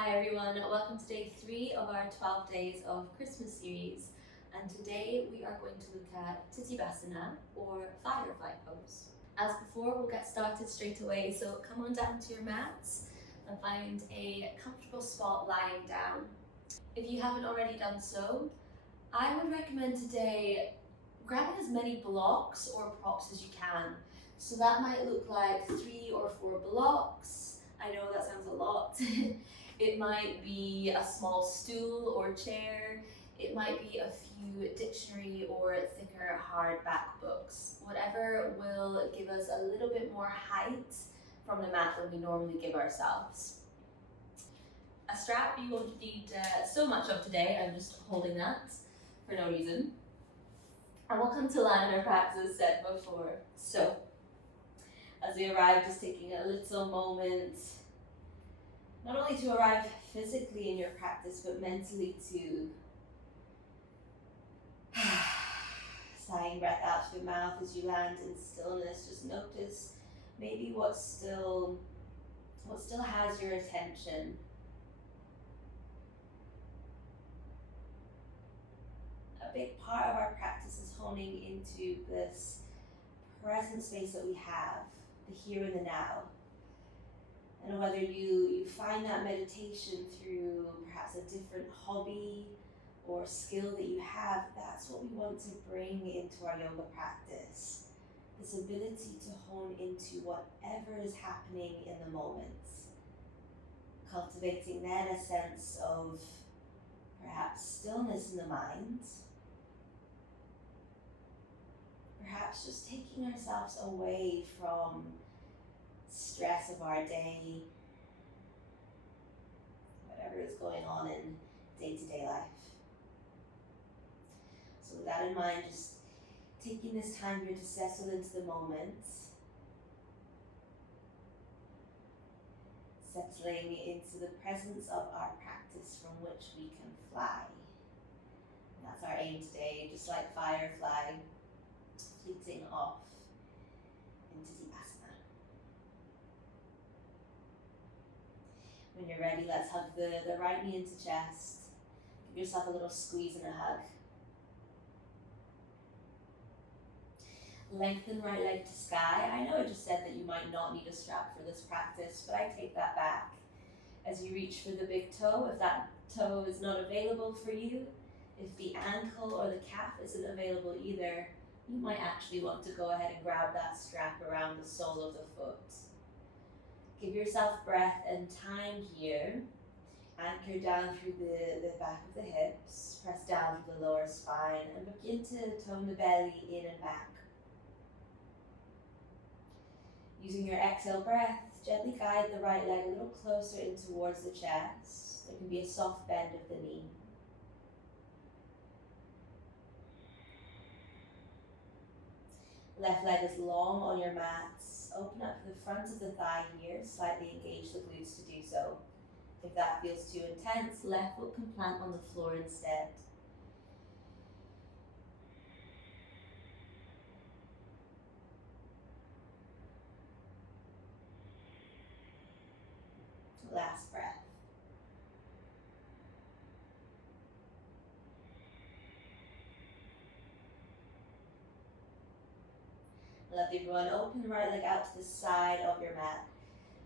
Hi everyone, welcome to day 3 of our 12 days of Christmas series, and today we are going to look at Tittibhasana or Firefly pose. As before, we'll get started straight away, so come on down to your mats and find a comfortable spot lying down. If you haven't already done so, I would recommend today grabbing as many blocks or props as you can. So that might look like 3 or 4 blocks. I know that sounds a lot. It might be a small stool or chair. It might be a few dictionary or thicker hardback books. Whatever will give us a little bit more height from the mat than we normally give ourselves. A strap you won't need so much of today. I'm just holding that for no reason. And we'll come to land our practice as said before. So, as we arrive, just taking a little moment, not only to arrive physically in your practice, but mentally too. Sighing breath out through the mouth as you land in stillness. Just notice maybe what still has your attention. A big part of our practice is honing into this present space that we have, the here and the now. And whether you find that meditation through perhaps a different hobby or skill that you have, that's what we want to bring into our yoga practice. This ability to hone into whatever is happening in the moment. Cultivating then a sense of perhaps stillness in the mind. Perhaps just taking ourselves away from stress of our day, whatever is going on in day-to-day life. So with that in mind, just taking this time here to settle into the moment, settling into the presence of our practice from which we can fly. And that's our aim today, just like Firefly, fleeting off into Tittibhasana. When you're ready, let's hug the right knee into chest. Give yourself a little squeeze and a hug. Lengthen right leg to sky. I know I just said that you might not need a strap for this practice, but I take that back. As you reach for the big toe, if that toe is not available for you, if the ankle or the calf isn't available either, you might actually want to go ahead and grab that strap around the sole of the foot. Give yourself breath and time here. Anchor down through the back of the hips, press down through the lower spine, and begin to tone the belly in and back. Using your exhale breath, gently guide the right leg a little closer in towards the chest. There can be a soft bend of the knee. Left leg is long on your mats. Open up the front of the thigh here, slightly engage the glutes to do so. If that feels too intense, left foot can plant on the floor instead. Last breath. Lovely everyone, open the right leg out to the side of your mat.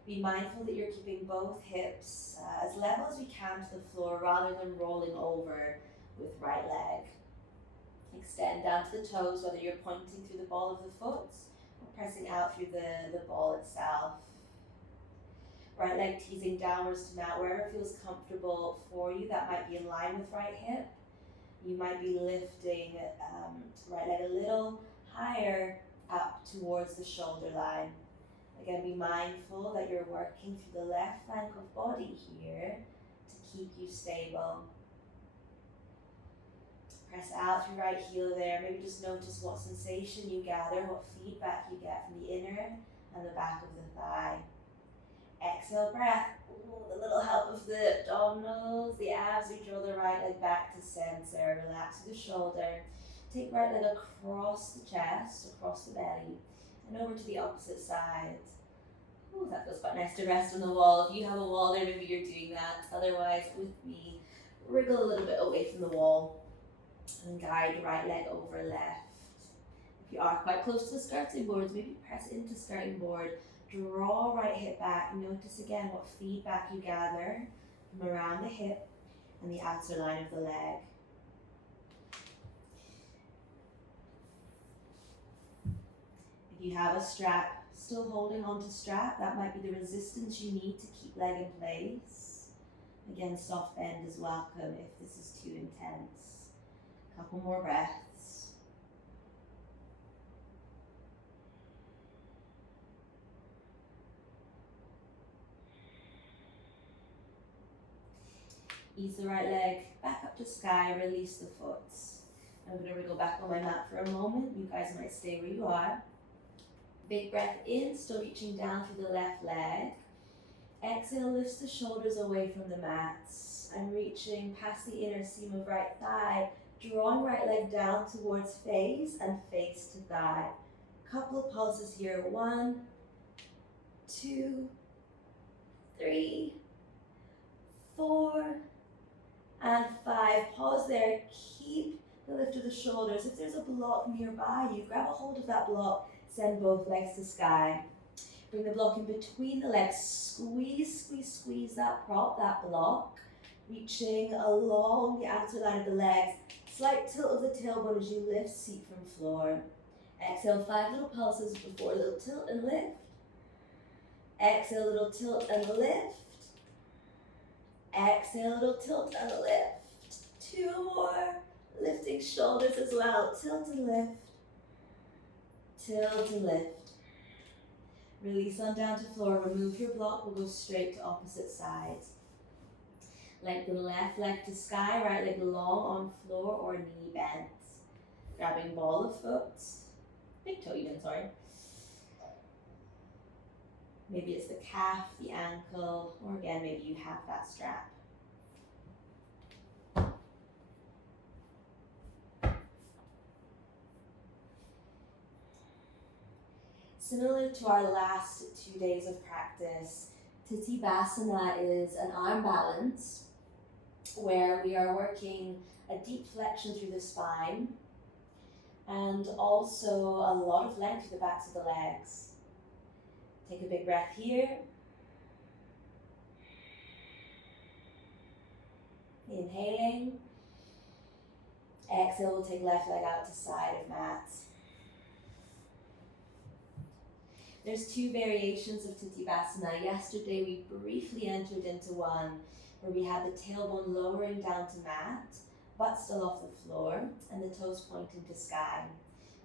Be mindful that you're keeping both hips as level as we can to the floor rather than rolling over with right leg. Extend down to the toes, whether you're pointing through the ball of the foot or pressing out through the ball itself. Right leg teasing downwards to mat, wherever feels comfortable for you. That might be in line with right hip. You might be lifting right leg a little higher up towards the shoulder line. Again, be mindful that you're working through the left flank of body here to keep you stable. Press out through right heel there. Maybe just notice what sensation you gather, what feedback you get from the inner and the back of the thigh. Exhale breath. Ooh, the little help of the abdominals, the abs. We draw the right leg back to center. Relax through the shoulder. Take right leg across the chest, across the belly, and over to the opposite side. Ooh, that feels quite nice to rest on the wall. If you have a wall there, maybe you're doing that. Otherwise, with me, wriggle a little bit away from the wall and guide right leg over left. If you are quite close to the skirting boards, maybe press into skirting board. Draw right hip back. Notice again what feedback you gather from around the hip and the outer line of the leg. If you have a strap, still holding onto strap, that might be the resistance you need to keep leg in place. Again, soft bend is welcome if this is too intense. Couple more breaths. Ease the right leg back up to sky, release the foot. I'm going to wriggle back on my mat for a moment. You guys might stay where you are. Big breath in, still reaching down through the left leg. Exhale, lifts the shoulders away from the mat. I'm reaching past the inner seam of right thigh, drawing right leg down towards face and face to thigh. Couple of pulses here. 1, 2, 3, 4, and 5. Pause there. Keep the lift of the shoulders. If there's a block nearby you, grab a hold of that block. Send both legs to sky. Bring the block in between the legs. Squeeze, squeeze, squeeze that prop, that block. Reaching along the outer line of the legs. Slight tilt of the tailbone as you lift seat from floor. Exhale, 5 little pulses before a little tilt and lift. Exhale, little tilt and lift. Exhale, little tilt and lift. 2 more. Lifting shoulders as well. Tilt and lift. Tilt and lift. Release on down to floor. Remove your block. We'll go straight to opposite sides. Lengthen left leg to sky. Right leg long on floor or knee bent. Grabbing ball of foot. Big toe even, sorry. Maybe it's the calf, the ankle, or again, maybe you have that strap. Similar to our last 2 days of practice, Tittibhasana is an arm balance where we are working a deep flexion through the spine and also a lot of length through the backs of the legs. Take a big breath here. Inhaling. Exhale, we'll take left leg out to side of mat. There's 2 variations of Tittibhasana. Yesterday we briefly entered into one where we had the tailbone lowering down to mat, butt still off the floor, and the toes pointing to sky.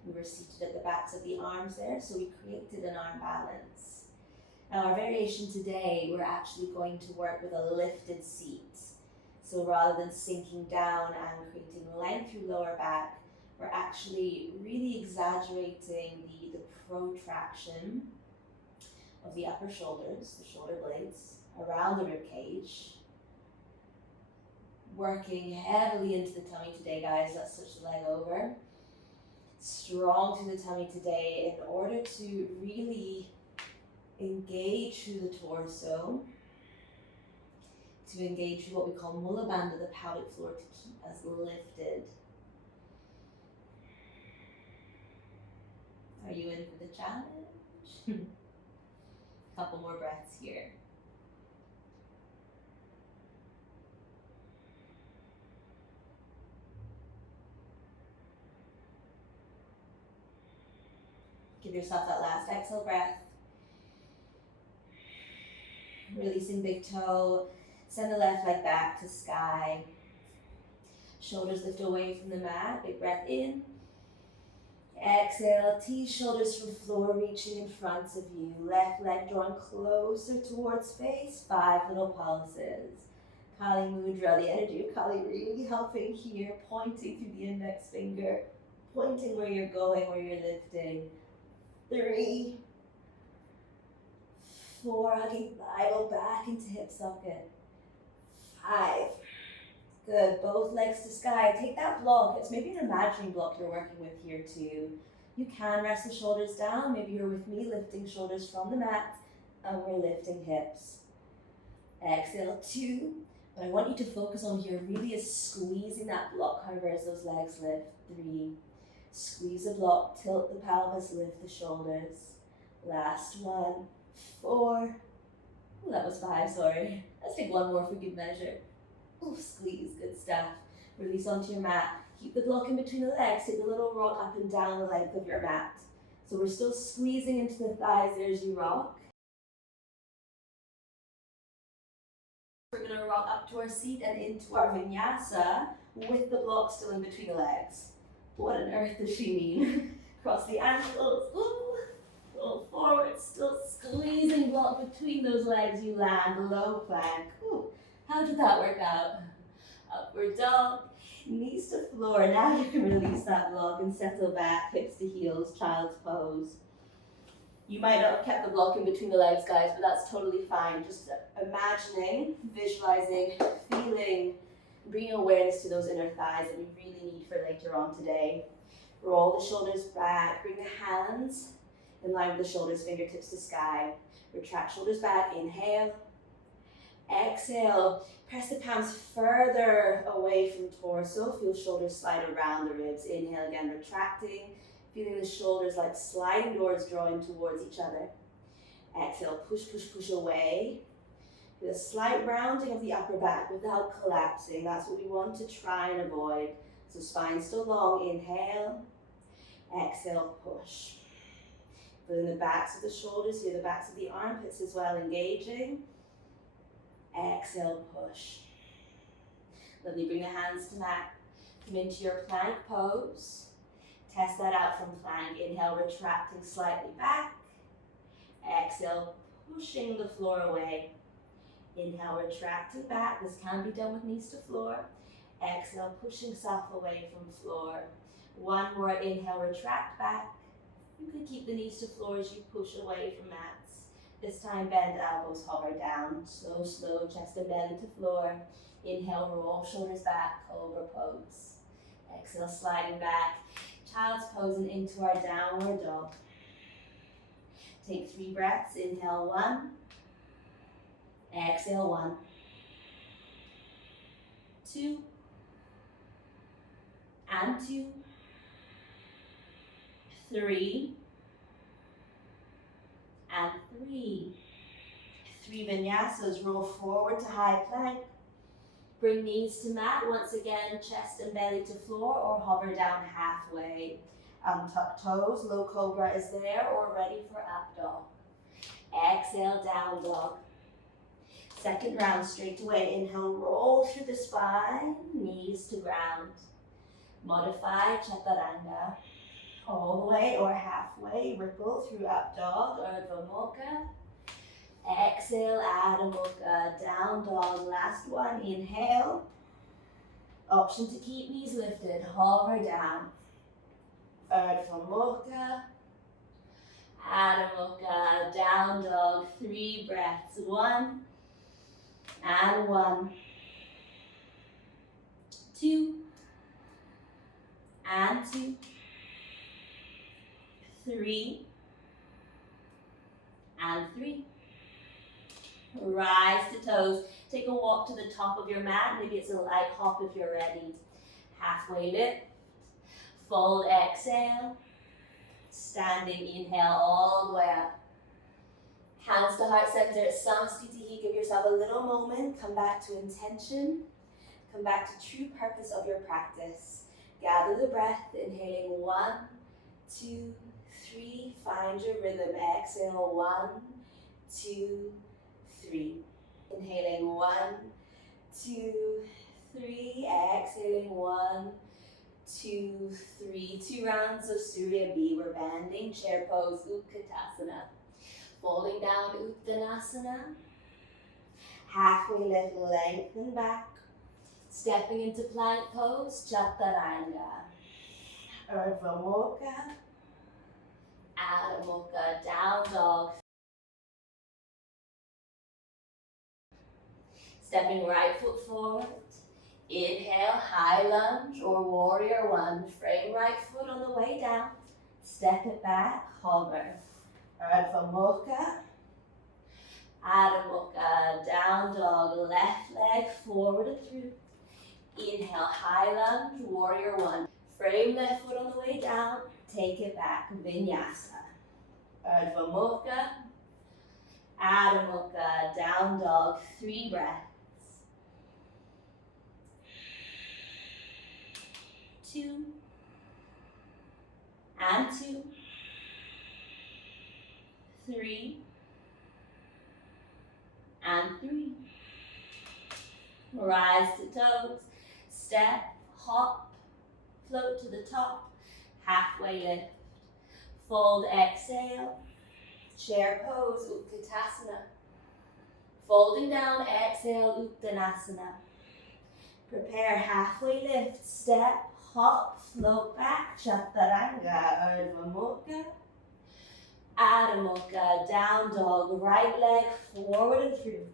We were seated at the backs of the arms there, so we created an arm balance. Now our variation today, we're actually going to work with a lifted seat. So rather than sinking down and creating length through lower back, we're actually really exaggerating the protraction of the upper shoulders, the shoulder blades, around the rib cage. Working heavily into the tummy today, guys. Let's switch the leg over. Strong through the tummy today in order to really engage through the torso, to engage through what we call Mula Bandha, the pelvic floor, to keep us lifted. Are you in for the challenge? Couple more breaths here. Give yourself that last exhale breath. Releasing big toe. Send the left leg back to sky. Shoulders lift away from the mat. Big breath in. Exhale, tease shoulders from floor, reaching in front of you. Left leg drawing closer towards face. 5 little pulses. Kali Mudra, the energy of Kali really helping here, pointing through the index finger, pointing where you're going, where you're lifting. 3, 4, hugging liable back into hip socket. 5. Good, both legs to sky. Take that block. It's maybe an imaginary block you're working with here too. You can rest the shoulders down. Maybe you're with me, lifting shoulders from the mat and we're lifting hips. Exhale, 2. What I want you to focus on here really is squeezing that block, however, as those legs lift. 3. Squeeze the block, tilt the pelvis, lift the shoulders. Last one. 4. Ooh, that was 5, sorry. Let's take one more for good measure. Ooh, squeeze, good stuff. Release onto your mat. Keep the block in between the legs. Take a little rock up and down the length of your mat. So we're still squeezing into the thighs there as you rock. We're going to rock up to our seat and into our vinyasa with the block still in between the legs. What on earth does she mean? Cross the ankles. Ooh. Roll forward, still squeezing block between those legs. You land low plank. Ooh. How did that work out? Upward dog, knees to floor. Now you can release that block and settle back, hips to heels, child's pose. You might not have kept the block in between the legs, guys, but that's totally fine. Just imagining, visualizing, feeling, bringing awareness to those inner thighs that we really need for later on today. Roll the shoulders back, bring the hands in line with the shoulders, fingertips to sky. Retract shoulders back, inhale. Exhale, press the palms further away from torso. Feel shoulders slide around the ribs. Inhale again, retracting. Feeling the shoulders like sliding doors drawing towards each other. Exhale, push, push, push away. With a slight rounding of the upper back without collapsing. That's what we want to try and avoid. So spine still long. Inhale. Exhale, push. Feeling the backs of the shoulders, feel the backs of the armpits as well, engaging. Exhale, push. Lovely, bring the hands to mat. Come into your plank pose. Test that out from plank. Inhale, retracting slightly back. Exhale, pushing the floor away. Inhale, retracting back. This can be done with knees to floor. Exhale, pushing self away from floor. One more, inhale, retract back. You can keep the knees to floor as you push away from mats. This time, bend elbows, hover down. Slow, slow, chest and belly to floor. Inhale, roll shoulders back, cobra pose. Exhale, sliding back. Child's pose and into our downward dog. Take 3 breaths. Inhale, 1. Exhale, 1. 2. And 2. 3. And 3. 3 vinyasas. Roll forward to high plank. Bring knees to mat. Once again, chest and belly to floor or hover down halfway. Untuck toes. Low cobra is there or ready for up dog. Exhale, down dog. Second round, straight away. Inhale, roll through the spine. Knees to ground. Modify chaturanga. All the way or halfway, ripple through up dog, Urdhva Mukha. Exhale, Adho Mukha, down dog. Last one, inhale. Option to keep knees lifted, hover down. Urdhva Mukha. Adho Mukha, down dog. 3 breaths, 1 and 1. 2 and 2. 3 and 3. Rise to toes. Take a walk to the top of your mat. Maybe it's a light hop if you're ready. Halfway lift. Fold, exhale. Standing, inhale all the way up. Hands to heart center, samstitihi. Give yourself a little moment. Come back to intention. Come back to true purpose of your practice. Gather the breath, inhaling 1, 2, 3. Find your rhythm. Exhale, 1, 2, 3. Inhaling 1, 2, 3. Exhaling 1, 2, 3. 2 rounds of Surya B. We're bending, chair pose, Utkatasana. Folding down, Uttanasana. Halfway lift, lengthen back. Stepping into plank pose, Chaturanga. Urdhva Mukha. Adho Mukha, down dog. Stepping right foot forward. Inhale, high lunge or warrior 1. Frame right foot on the way down. Step it back, hover. Urdhva Mukha. Adho Mukha, down dog, left leg forward and through. Inhale, high lunge, warrior one. Frame left foot on the way down, take it back, vinyasa. Urdhva Mukha, Adho Mukha, down dog, 3 breaths. 2, and 2, 3, and 3. Rise to toes, step, hop, float to the top, halfway lift. Fold, exhale, chair pose, Utkatasana. Folding down, exhale, Uttanasana. Prepare, halfway lift, step, hop, float back, Chaturanga, Urdhva Mukha. Adho Mukha, down dog, right leg forward and through.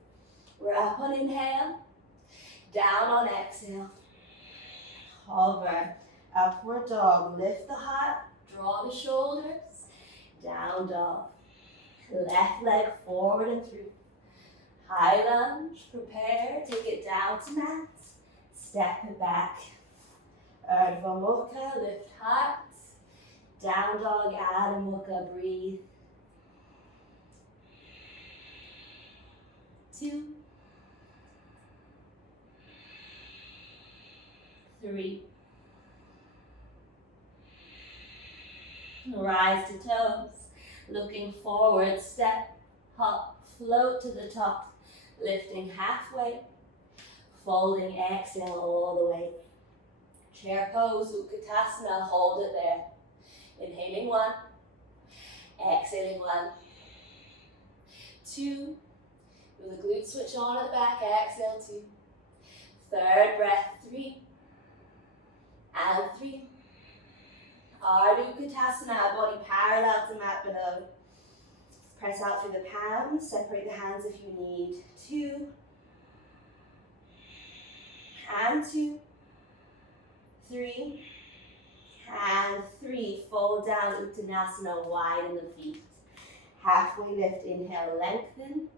We're up on inhale, down on exhale. Hover, upward dog, lift the heart, draw the shoulders, down dog. Left leg forward and through. High lunge, prepare, take it down to mat. Step it back. Urdhva Mukha, lift heart. Down dog, Adho Mukha, breathe. 2, 3. Rise to toes. Looking forward, step, hop, float to the top. Lifting halfway. Folding, exhale all the way. Chair pose, Utkatasana, hold it there. Inhaling 1, exhaling 1, 2, with the glute switch on at the back, exhale 2, third breath 3, and 3. Ardha Utkatasana, body parallel to mat below. Press out through the palms, separate the hands if you need. 2, and 2, 3, and 3. Fold down, Uttanasana, widen the feet. Halfway lift, inhale, lengthen.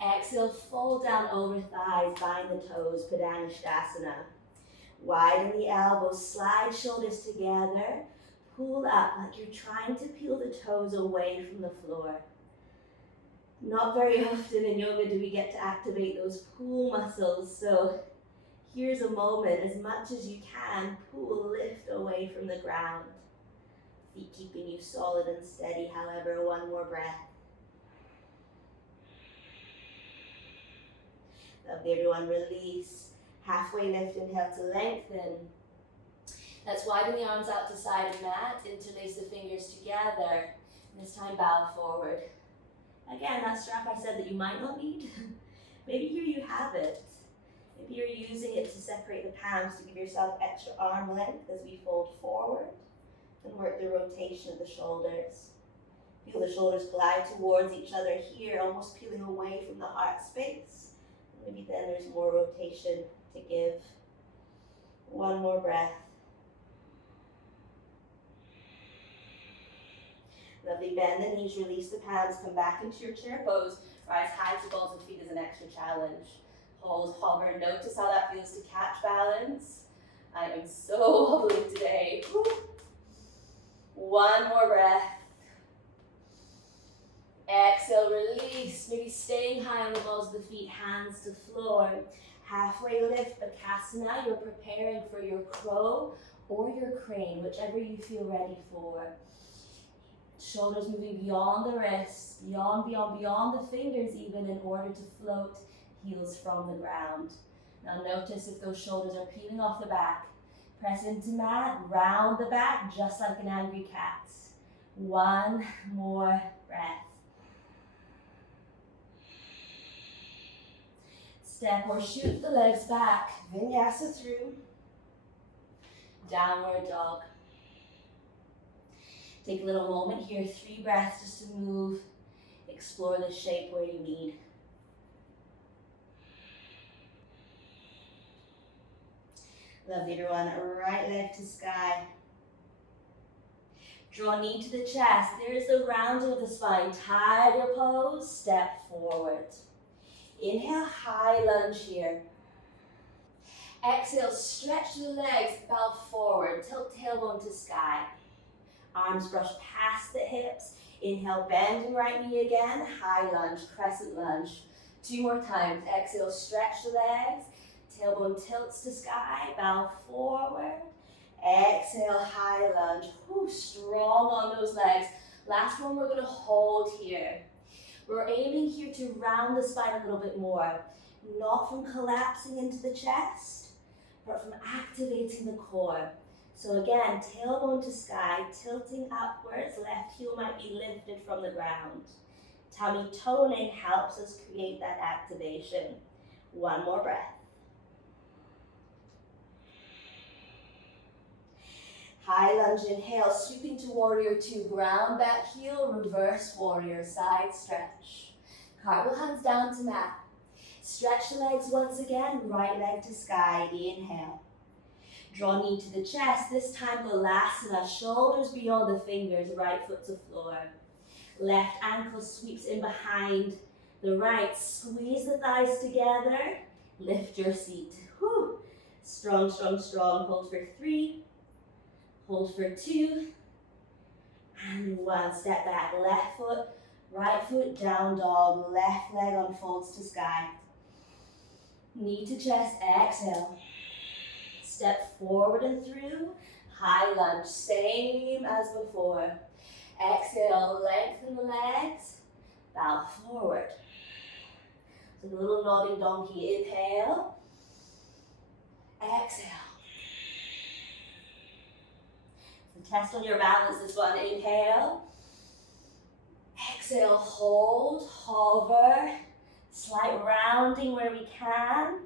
Exhale, fold down over thighs, bind the toes, Padangusthasana. Widen the elbows, slide shoulders together. Pull up like you're trying to peel the toes away from the floor. Not very often in yoga do we get to activate those pull muscles, so here's a moment, as much as you can, pull, lift away from the ground. Feet keeping you solid and steady, however, 1 more breath. Lovely, everyone, release. Halfway lift, inhale to lengthen. Let's widen the arms out to side of mat, interlace the fingers together. This time bow forward. Again, that strap I said that you might not need, maybe here you have it. Maybe you're using it to separate the palms to give yourself extra arm length as we fold forward and work the rotation of the shoulders. Feel the shoulders glide towards each other here, almost peeling away from the heart space. Maybe then there's more rotation to give. 1 more breath. Lovely, bend the knees, release the palms, come back into your chair pose. Rise high to balls of feet as an extra challenge. Hold, hover, notice how that feels to catch balance. I am so wobbly today. Woo. 1 more breath. Exhale, release, maybe staying high on the balls of the feet, hands to floor. Halfway lift, Bakasana, you're preparing for your crow or your crane, whichever you feel ready for. Shoulders moving beyond the wrists, beyond the fingers even, in order to float heels from the ground. Now notice if those shoulders are peeling off the back. Press into mat, round the back, just like an angry cat. 1 more breath. Step or shoot the legs back, vinyasa through. Downward dog. Take a little moment here, 3 breaths just to move, explore the shape where you need. Lovely, everyone. Right leg to sky. Draw knee to the chest. There's the rounding of the spine. Tiger pose, step forward. Inhale, high lunge here. Exhale, stretch the legs, bow forward, tilt tailbone to sky. Arms brush past the hips. Inhale, bending right knee again, high lunge, crescent lunge. 2 more times. Exhale, stretch the legs, tailbone tilts to sky, bow forward. Exhale, high lunge. Whew, strong on those legs. Last one, we're gonna hold here. We're aiming here to round the spine a little bit more. Not from collapsing into the chest, but from activating the core. So again, tailbone to sky, tilting upwards, left heel might be lifted from the ground. Tummy toning helps us create that activation. 1 more breath. High lunge, inhale, sweeping to warrior 2, ground back heel, reverse warrior, side stretch. Cartwheel hands down to mat. Stretch the legs once again, right leg to sky, inhale. Draw knee to the chest, this time Vinyasa, shoulders beyond the fingers, right foot to floor. Left ankle sweeps in behind the right, squeeze the thighs together, lift your seat. Whew. Strong, strong, strong, hold for 3, hold for 2, and 1. Step back, left foot, right foot, down dog, left leg unfolds to sky. Knee to chest, exhale. Step forward and through, high lunge, same as before. Exhale, lengthen the legs, bow forward. So the little nodding donkey, inhale, exhale. So test on your balance this one, inhale, exhale, hold, hover, slight rounding where we can.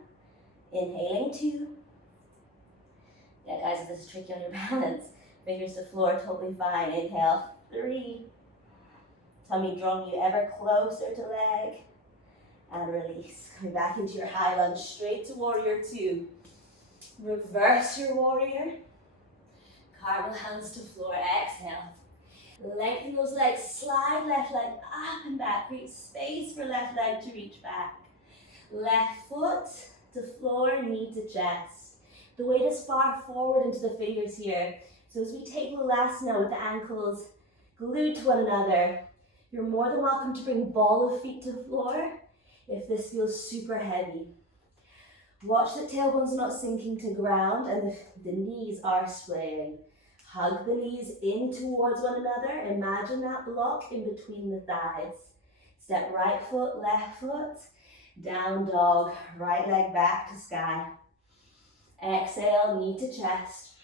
Inhaling 2. Yeah, guys, if this is tricky on your balance, fingers to floor, totally fine. Inhale, 3. Tummy drawing you ever closer to leg. And release. Coming back into your high lunge, straight to warrior 2. Reverse your warrior. Cartwheel hands to floor, exhale. Lengthen those legs, slide left leg up and back. Create space for left leg to reach back. Left foot to floor, knee to chest. The weight is far forward into the fingers here. So as we take Vinyasa with the ankles glued to one another, you're more than welcome to bring ball of feet to the floor if this feels super heavy. Watch the tailbone's not sinking to ground and the knees are splitting. Hug the knees in towards one another. Imagine that block in between the thighs. Step right foot, left foot, down dog, right leg back to sky. Exhale, knee to chest.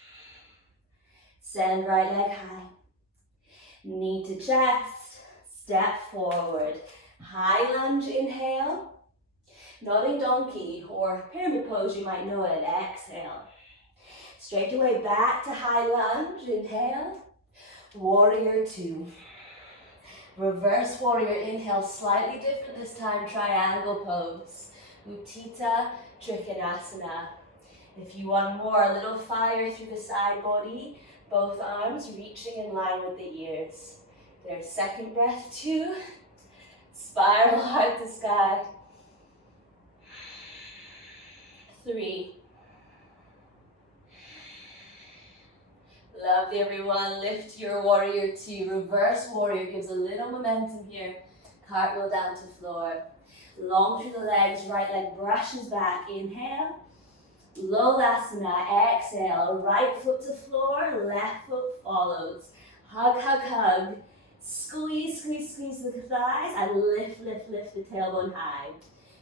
Send right leg high. Knee to chest. Step forward. High lunge, inhale. Nodding donkey or pyramid pose, you might know it. Exhale. Straight away back to high lunge. Inhale. Warrior 2. Reverse warrior, inhale. Slightly different this time. Triangle pose. Utthita Trikonasana. If you want more, a little fire through the side body, both arms reaching in line with the ears. There's second breath, 2. Spiral heart to sky. 3. Lovely, everyone. Lift your warrior 2. Reverse warrior gives a little momentum here. Cartwheel down to floor. Long through the legs, right leg brushes back. Inhale. Lolasana, exhale, right foot to floor, left foot follows. Hug, hug, hug. Squeeze, squeeze, squeeze the thighs and lift, lift, lift the tailbone high.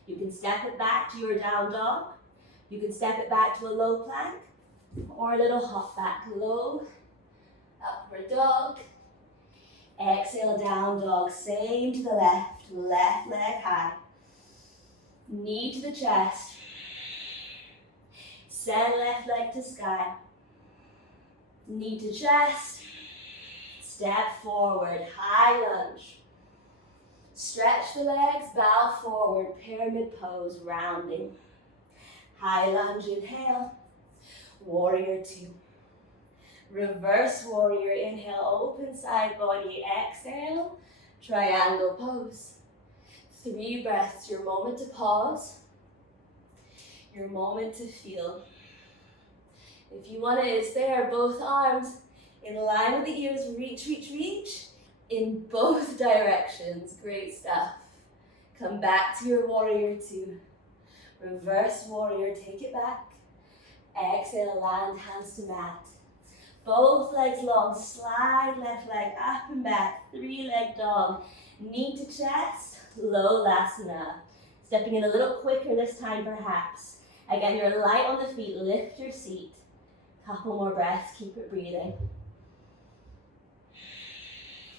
You can step it back to your down dog. You can step it back to a low plank or a little hop back. Low, upward dog. Exhale, down dog, same to the left. Left leg high. Knee to the chest. Send left leg to sky. Knee to chest. Step forward, high lunge. Stretch the legs, bow forward, pyramid pose, rounding. High lunge, inhale. Warrior 2. Reverse warrior, inhale, open side body, exhale, triangle pose. 3 breaths, your moment to pause, your moment to feel. If you want to, it's there, both arms in line with the ears, reach, reach, reach, in both directions. Great stuff. Come back to your warrior 2. Reverse warrior, take it back. Exhale, land, hands to mat. Both legs long, slide left leg up and back, 3-leg dog. Knee to chest, low lasana. Stepping in a little quicker this time perhaps. Again, you're light on the feet, lift your seat. Couple more breaths, keep it breathing.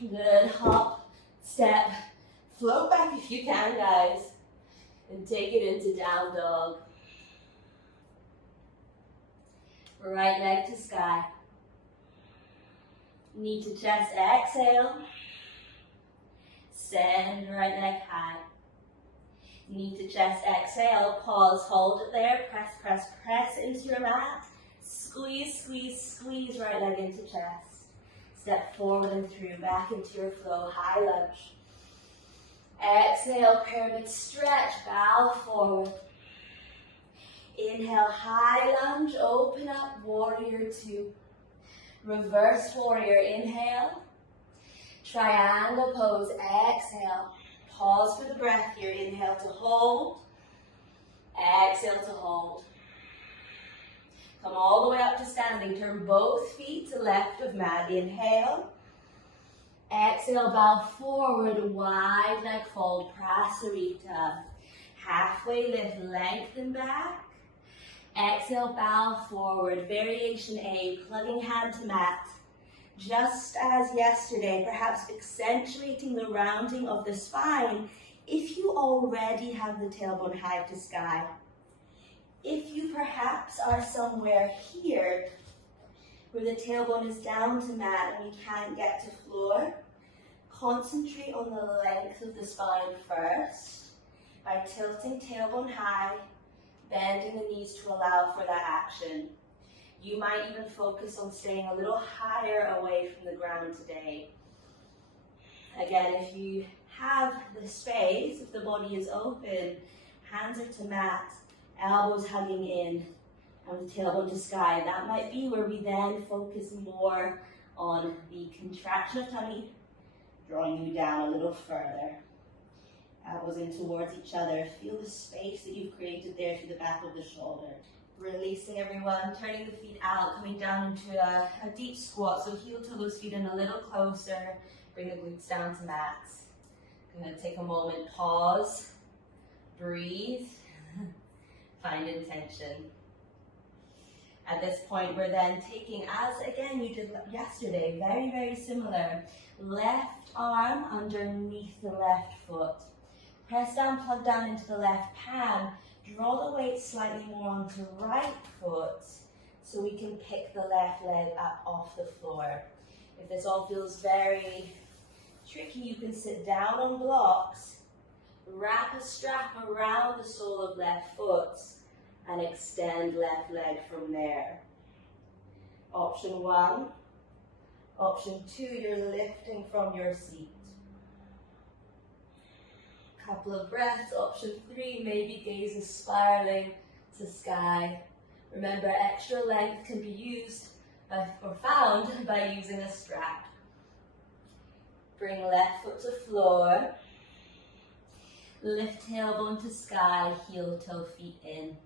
Good, hop, step, float back if you can, guys. And take it into down dog. Right leg to sky. Knee to chest, exhale. Send right leg high. Knee to chest, exhale. Pause, hold it there. Press, press, press into your mat. Squeeze, squeeze, squeeze right leg into chest. Step forward and through, back into your flow. High lunge. Exhale, pyramid stretch, bow forward. Inhale, high lunge, open up, warrior 2. Reverse warrior, inhale. Triangle pose, exhale. Pause for the breath here, inhale to hold. Exhale to hold. Come all the way up to standing, turn both feet to left of mat, inhale. Exhale, bow forward, wide leg fold, prasarita. Halfway lift, lengthen back. Exhale, bow forward, variation A, plugging hand to mat. Just as yesterday, perhaps accentuating the rounding of the spine if you already have the tailbone high to sky. If you perhaps are somewhere here where the tailbone is down to mat and we can't get to floor, concentrate on the length of the spine first by tilting tailbone high, bending the knees to allow for that action. You might even focus on staying a little higher away from the ground today. Again, if you have the space, if the body is open, hands are to mat, elbows hugging in, and the tailbone to sky. That might be where we then focus more on the contraction of tummy, drawing you down a little further. Elbows in towards each other. Feel the space that you've created there through the back of the shoulder. Releasing everyone, turning the feet out, coming down into a deep squat. So heel to those feet in a little closer. Bring the glutes down to mats. I'm going to take a moment, pause, breathe, find intention. At this point, we're then taking, as again you did yesterday, very, very similar. Left arm underneath the left foot. Press down, plug down into the left palm. Draw the weight slightly more onto right foot so we can pick the left leg up off the floor. If this all feels very tricky, you can sit down on blocks, wrap a strap around the sole of left foot, and extend left leg from there. Option 1. Option 2, you're lifting from your seat. Couple of breaths. Option 3, maybe gaze is spiraling to sky. Remember, extra length can be used or found by using a strap. Bring left foot to floor. Lift tailbone to sky, heel toe feet in.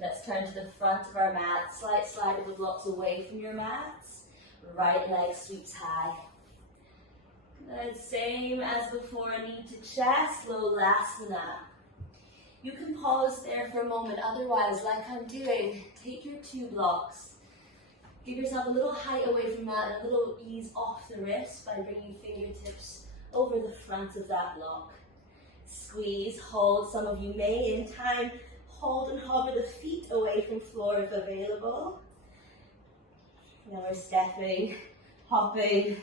Let's turn to the front of our mat. Slight slide of the blocks away from your mats. Right leg sweeps high. Good, same as before, knee to chest, low lasana. You can pause there for a moment, otherwise, like I'm doing, take your 2 blocks. Give yourself a little height away from that and a little ease off the wrist by bringing fingertips over the front of that block. Squeeze, hold. Some of you may, in time, hold and hover the feet away from floor if available. Now we're stepping, hopping,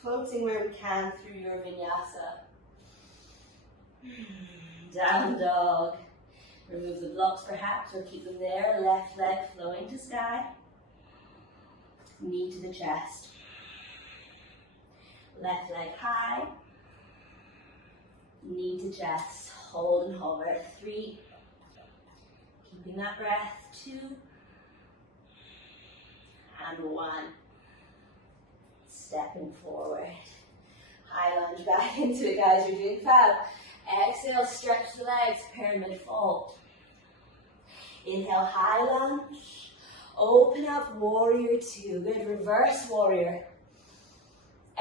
floating where we can through your vinyasa. Down dog. Remove the blocks perhaps or keep them there. Left leg flowing to sky. knee to the chest. Left leg high, knee to chest, hold and hover. 3, keeping that breath. 2, and 1. Stepping forward. High lunge back into it, guys. You're doing fab. Exhale, stretch the legs, pyramid fold. Inhale, high lunge. Open up, warrior 2. Good, reverse warrior.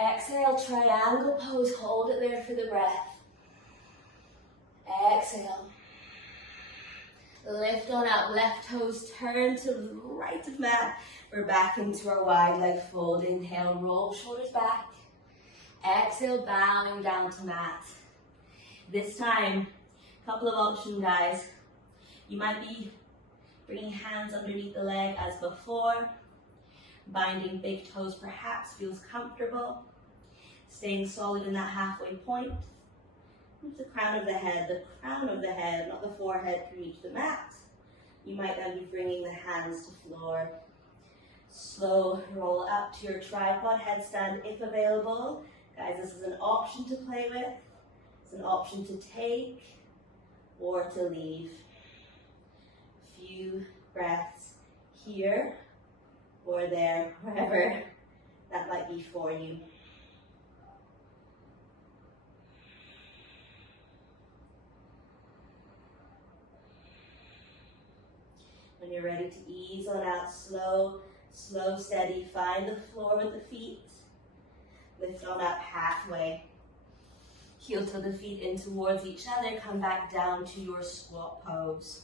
Exhale, triangle pose. Hold it there for the breath. Exhale. Lift on up, left toes turn to the right of mat. We're back into our wide leg fold. Inhale, roll shoulders back. Exhale, bowing down to mat. This time, a couple of options, guys. You might be bringing hands underneath the leg as before. Binding big toes perhaps feels comfortable. Staying solid in that halfway point. With the crown of the head, not the forehead, can reach the mat. You might then be bringing the hands to floor. Slow roll up to your tripod headstand if available. Guys, this is an option to play with. It's an option to take or to leave. Few breaths here or there, wherever that might be for you. When you're ready to ease on out, slow, steady. Find the floor with the feet. Lift on up halfway. Heel to the feet in towards each other. Come back down to your squat pose.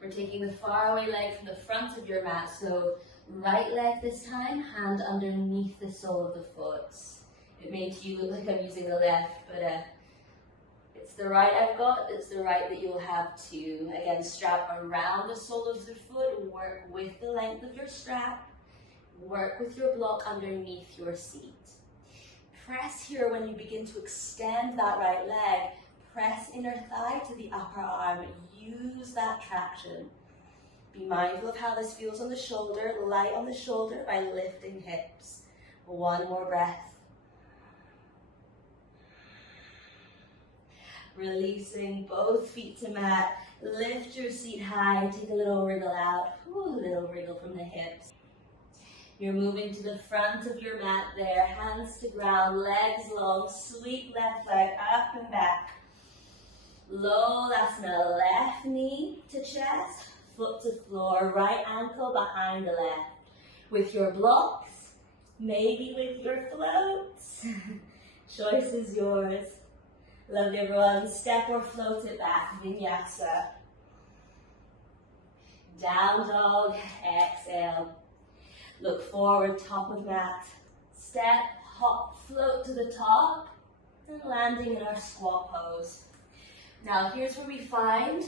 We're taking the far away leg from the front of your mat. So right leg this time, hand underneath the sole of the foot. It may to you look like I'm using the left, but it's the right I've got, it's the right that you'll have too. Again, strap around the sole of the foot, work with the length of your strap, work with your block underneath your seat. Press here when you begin to extend that right leg. Press inner thigh to the upper arm. Use that traction. Be mindful of how this feels on the shoulder. Light on the shoulder by lifting hips. 1 more breath. Releasing both feet to mat. Lift your seat high. Take a little wriggle out. Ooh, a little wriggle from the hips. You're moving to the front of your mat there. Hands to ground, legs long. Sweep left leg up and back. Low, that's the left knee to chest. Foot to floor. Right ankle behind the left. With your blocks, maybe with your floats. Choice is yours. Lovely, everyone. Step or float it back. Vinyasa. Down dog. Exhale. Look forward, top of mat. Step, hop, float to the top. And landing in our squat pose. Now here's where we find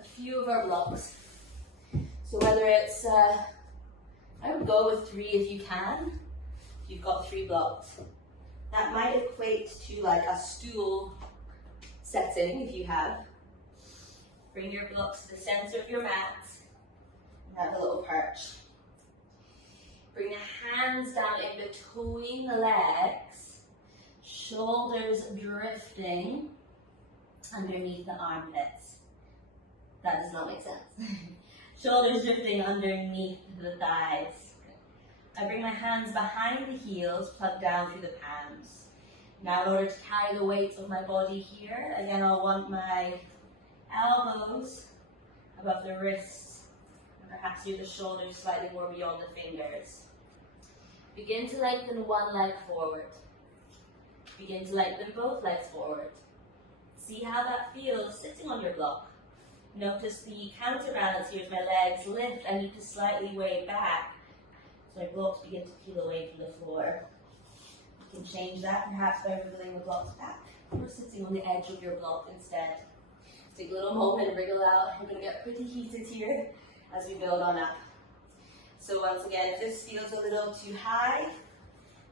a few of our blocks. So whether it's, I would go with 3 if you can. If you've got 3 blocks. That might equate to like a stool setting if you have. Bring your blocks to the center of your mat and have a little perch. Bring the hands down in between the legs, shoulders drifting underneath the armpits. That does not make sense. Shoulders drifting underneath the thighs. I bring my hands behind the heels, plug down through the palms. Now in order to carry the weight of my body here, again I'll want my elbows above the wrists, and perhaps do the shoulders slightly more beyond the fingers. Begin to lengthen one leg forward. Begin to lengthen both legs forward. See how that feels sitting on your block. Notice the counterbalance here as my legs lift. I need to slightly weigh back so my blocks begin to peel away from the floor. You can change that perhaps by wriggling the blocks back or sitting on the edge of your block instead. Take a little moment and wriggle out. We're going to get pretty heated here as we build on up. So once again, if this feels a little too high,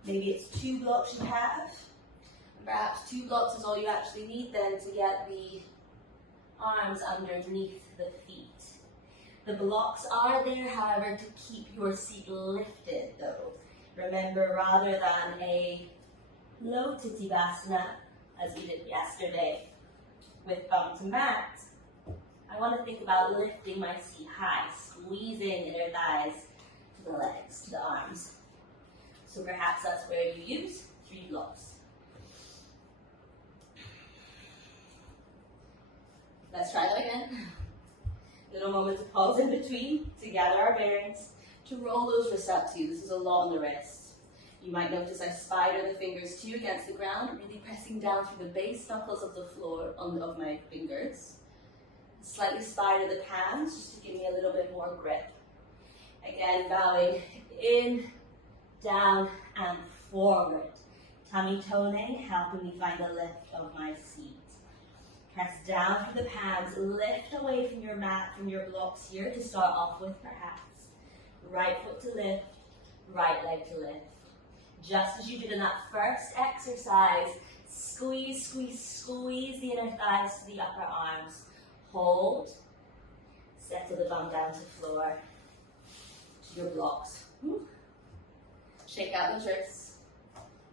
maybe it's 2 blocks you have. Perhaps 2 blocks is all you actually need then to get the arms underneath the feet. The blocks are there, however, to keep your seat lifted though. Remember, rather than a low Tittibhasana, as we did yesterday, with bum to mat, I want to think about lifting my seat high, squeezing inner thighs to the legs, to the arms. So perhaps that's where you use 3 blocks. Let's try that again. Little moment to pause in between to gather our bearings, to roll those wrists up too. This is a lot on the wrist. You might notice I spider the fingers too against the ground, really pressing down through the base knuckles of the floor of my fingers. Slightly spider the palms just to give me a little bit more grip. Again, bowing in, down, and forward. Tummy toning, helping me find the lift of my seat. Press down through the palms, lift away from your mat, from your blocks here to start off with perhaps. Right foot to lift, right leg to lift. Just as you did in that first exercise, squeeze, squeeze, squeeze the inner thighs to the upper arms. Hold, settle the bum down to floor, to your blocks. Shake out those wrists,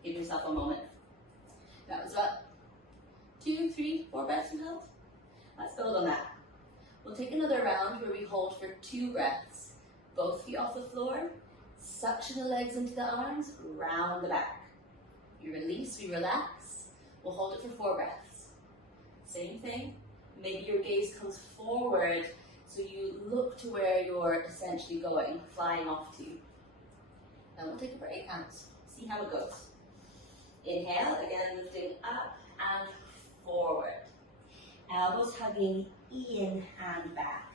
give yourself a moment. That was about 2, 3, 4 breaths you held. Let's build on that. We'll take another round where we hold for 2 breaths. Both feet off the floor, suction the legs into the arms, round the back. You release, we relax. We'll hold it for 4 breaths. Same thing. Maybe your gaze comes forward so you look to where you're essentially going, flying off to. Then we'll take it for 8 counts. See how it goes. Inhale, again lifting up and forward. Elbows hugging in and back.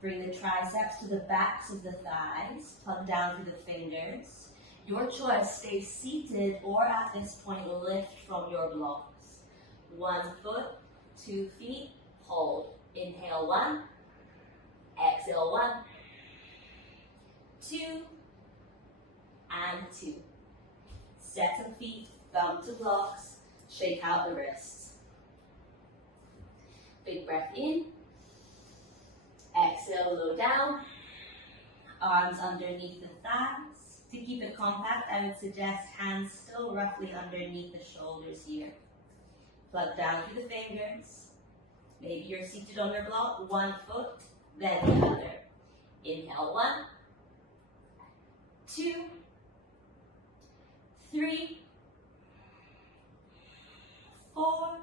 Bring the triceps to the backs of the thighs. Plug down through the fingers. Your choice, stay seated or at this point lift from your blocks. 1 foot, 2 feet, hold. Inhale 1, exhale 1, 2, and 2. Second feet, thumb to blocks, shake out the wrists. Big breath in, exhale, low down, arms underneath the thighs. To keep it compact, I would suggest hands still roughly underneath the shoulders here. Plug down through the fingers. Maybe you're seated on your block, 1 foot, then the other. Inhale 1, 2, 3, 4,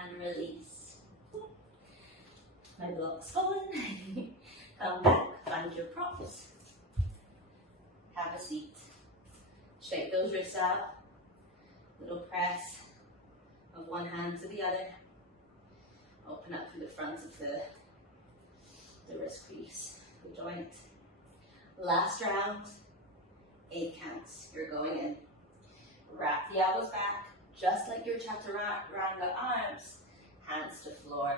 and release. My block's going. Come back, find your props. Have a seat. Shake those wrists out. Little press of one hand to the other. Open up through the front of the wrist crease, the joint. Last round, 8 counts. You're going in. Wrap the elbows back, just like your chaturanga arms, hands to floor.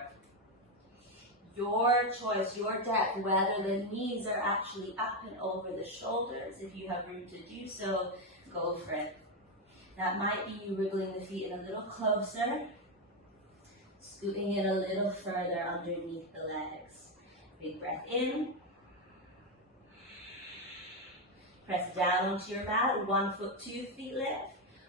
Your choice, your depth, whether the knees are actually up and over the shoulders. If you have room to do so, go for it. That might be you wriggling the feet in a little closer, scooting it a little further underneath the legs. Big breath in. Press down onto your mat, 1 foot, 2 feet lift,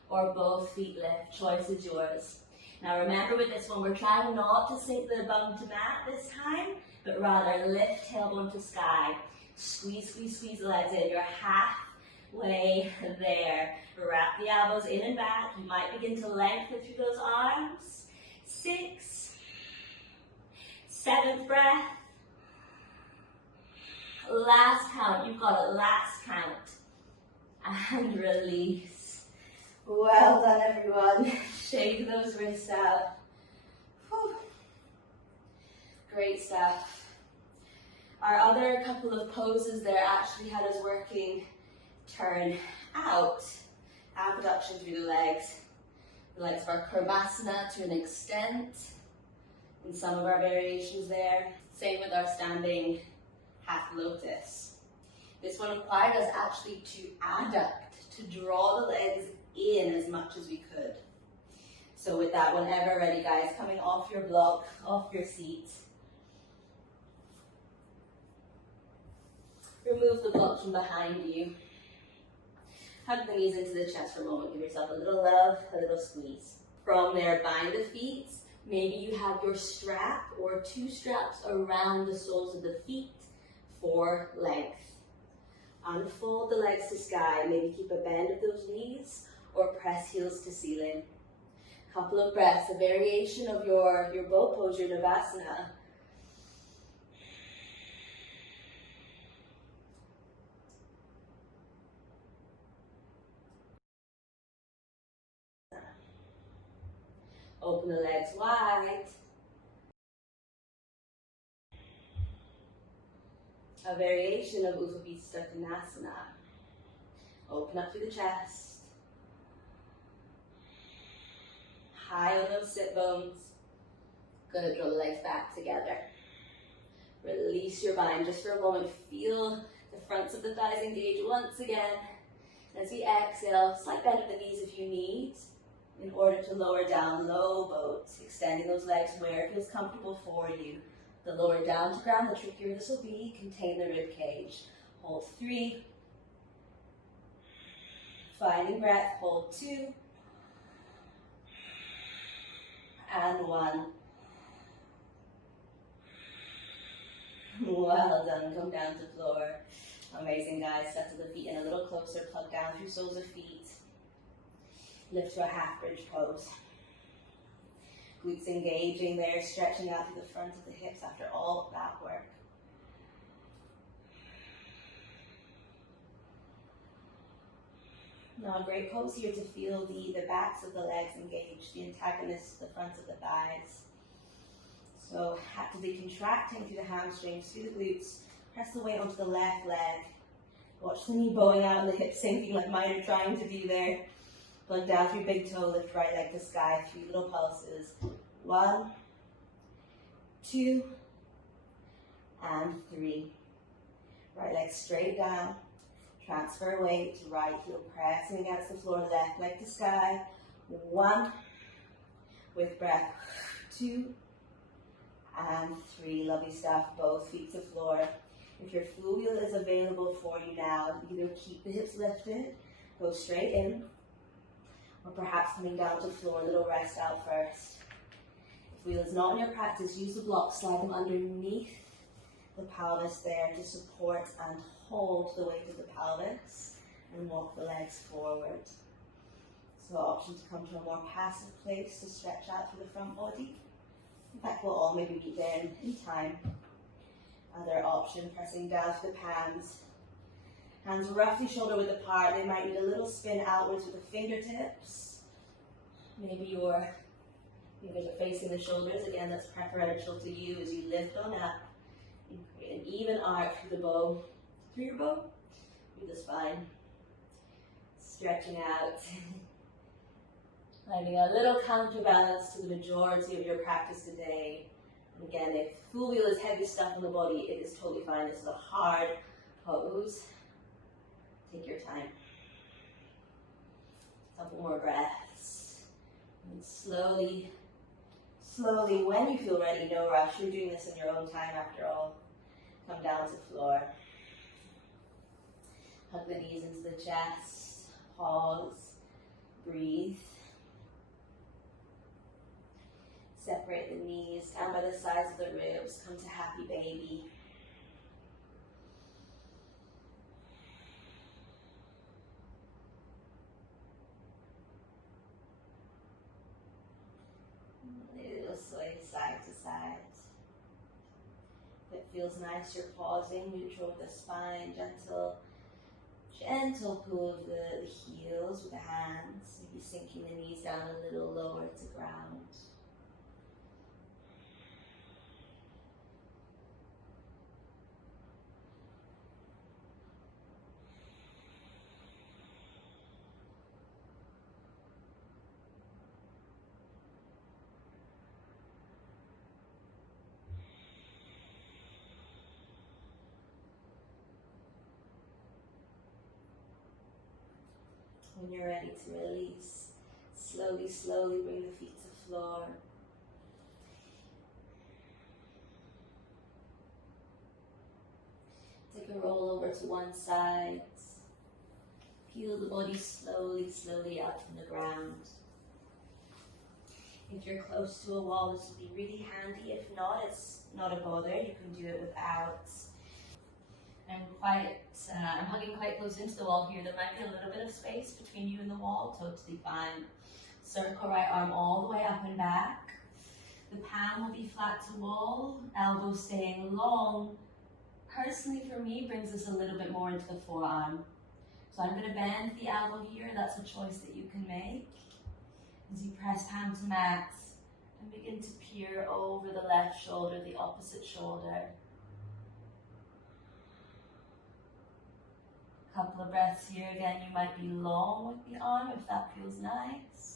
or both feet lift. Choice is yours. Now remember with this one, we're trying not to sink the bum to mat this time, but rather lift tailbone to sky. Squeeze, squeeze, squeeze the legs in. You're halfway there. Wrap the elbows in and back. You might begin to lengthen through those arms. 6, 7th breath. Last count. You've got it. Last count. And release. Well done, everyone. Shake those wrists out. Whew. Great stuff. Our other couple of poses there actually had us working turn out. Abduction through the legs. The legs of our Kurmasana to an extent. In some of our variations there. Same with our standing half lotus. This one required us actually to adduct, to draw the legs in as much as we could. So with that, whenever ready, guys, coming off your block, off your seat, Remove the blocks from behind you. Hug the knees into the chest for a moment. Give yourself a little love, a little squeeze. From there, bind the feet. Maybe you have your strap or two straps around the soles of the feet for length. Unfold the legs to sky. Maybe keep a bend of those knees or press heels to ceiling. Couple of breaths, a variation of your bow pose, your Navasana. Open the legs wide. A variation of Uttanasana Konasana. Open up through the chest. High on those sit bones. Good, draw the legs back together. Release your bind just for a moment. Feel the fronts of the thighs engage once again. As we exhale, slight bend of the knees if you need, in order to lower down, low boat, extending those legs where it feels comfortable for you. The lower down to ground, the trickier this will be. Contain the rib cage. Hold 3. Finding breath, hold 2. And 1. Well done, come down to floor. Amazing, guys. Settle the feet in a little closer, plug down through soles of feet. Lift to a half bridge pose. Glutes engaging there, stretching out through the front of the hips after all of that work. Now a great pose here to feel the backs of the legs engage, the antagonists, the fronts of the thighs. So actively contracting through the hamstrings, through the glutes. Press the weight onto the left leg. Watch the knee bowing out and the hips sinking like mine are trying to do there. Plug down through big toe, lift right leg to sky, 3 little pulses. 1, 2, and 3. Right leg straight down. Transfer weight, right heel pressing against the floor, left leg to sky. 1, with breath. 2, and 3. Lovely stuff, both feet to floor. If your full wheel is available for you now, either keep the hips lifted, go straight in, or perhaps coming down to floor, a little rest out first. If wheel is not in your practice, use the blocks, slide them underneath the pelvis there to support and hold the weight of the pelvis and walk the legs forward. So option to come to a more passive place to stretch out through the front body. In fact, we'll all maybe be there in time. Other option, pressing down to the palms. Hands roughly shoulder width apart. They might need a little spin outwards with the fingertips. Maybe your fingers are facing the shoulders. Again, that's preferential to you as you lift on up. You create an even arc through the bow. Through your bow, through the spine. Stretching out. Finding a little counterbalance to the majority of your practice today. And again, if full wheel is heavy stuff on the body, it is totally fine. This is a hard pose. Take your time. A couple more breaths. And slowly, when you feel ready, no rush. You're doing this in your own time after all. Come down to floor. Hug the knees into the chest. Pause. Breathe. Separate the knees, stand by the sides of the ribs, come to happy baby. A little sway side to side. If it feels nice, you're pausing, neutral with the spine, gentle pull of the heels with the hands, maybe sinking the knees down a little lower to ground. When you're ready to release, slowly bring the feet to floor. Take a roll over to one side. Peel the body slowly, slowly out from the ground. If you're close to a wall, this would be really handy. If not, it's not a bother. You can do it without. I'm hugging quite close into the wall here. There might be a little bit of space between you and the wall. Totally fine. Circle right arm all the way up and back. The palm will be flat to wall, elbow staying long. Personally, for me, brings us a little bit more into the forearm. So I'm going to bend the elbow here. That's a choice that you can make. As you press palm to mat and begin to peer over the left shoulder, the opposite shoulder. Couple of breaths here. Again, you might be long with the arm if that feels nice.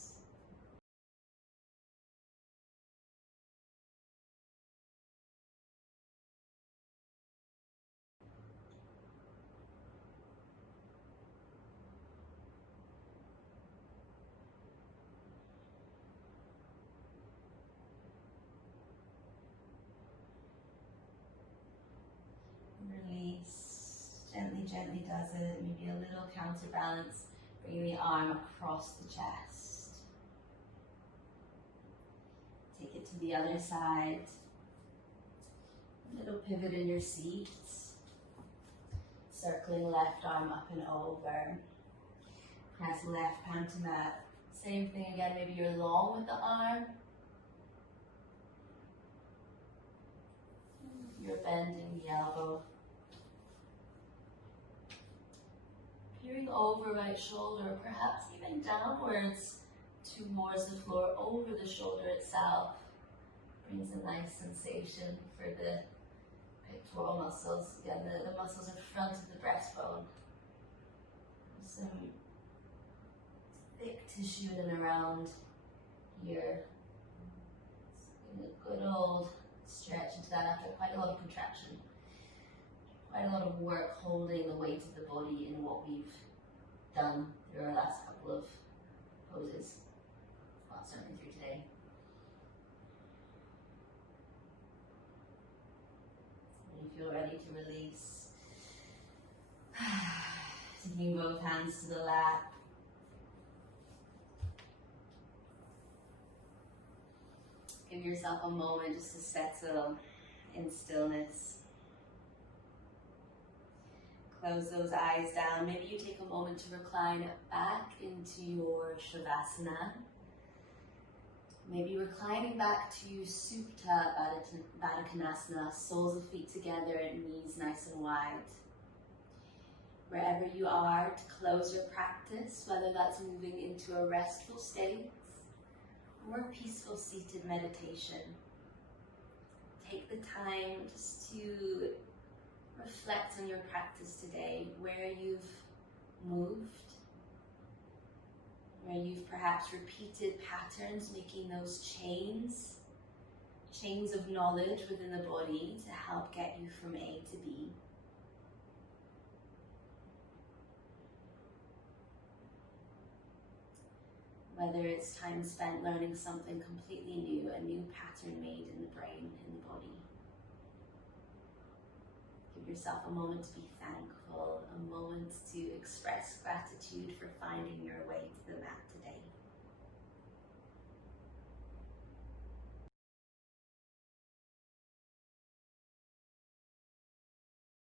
Release. Gently, gently does it. Maybe a little counterbalance. Bring the arm across the chest. Take it to the other side. A little pivot in your seat. Circling left arm up and over. Press left palm to mat. Same thing again, maybe you're long with the arm. You're bending the elbow. Peering over right shoulder, perhaps even downwards towards the floor, over the shoulder itself. Brings a nice sensation for the pectoral muscles. Again, the muscles in front of the breastbone. Some thick tissue in and around here. A good old stretch into that after quite a lot of contraction. Quite a lot of work holding the weight of the body in what we've done through our last couple of poses. Well, certainly through today. When you feel ready to release, taking both hands to the lap. Give yourself a moment just to settle in stillness. Close those eyes down. Maybe you take a moment to recline back into your Shavasana. Maybe reclining back to Supta Baddha Konasana, soles of feet together and knees nice and wide. Wherever you are, to close your practice, whether that's moving into a restful state or a peaceful seated meditation. Take the time just to reflect on your practice today, where you've moved, where you've perhaps repeated patterns, making those chains of knowledge within the body to help get you from A to B. Whether it's time spent learning something completely new, a new pattern made in the brain, in the body. Give yourself a moment to be thankful, a moment to express gratitude for finding your way to the mat today.